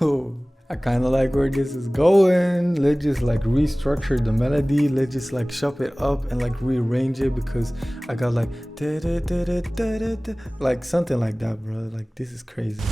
Oh, I kind of like where this is going. Let's just like restructure the melody. Let's just like chop it up and like rearrange it because I got like like something like that, bro. Like this is crazy.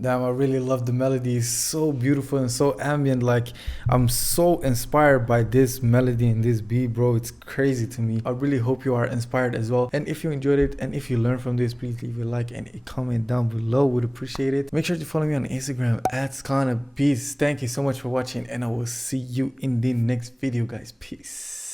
Damn, I really love the melody. It's so beautiful and so ambient. Like, I'm so inspired by this melody and this beat, bro. It's crazy to me. I really hope you are inspired as well. And if you enjoyed it and if you learned from this, please leave a like and a comment down below. Would appreciate it. Make sure to follow me on Instagram at gunna. Thank you so much for watching, and I will see you in the next video, guys. Peace.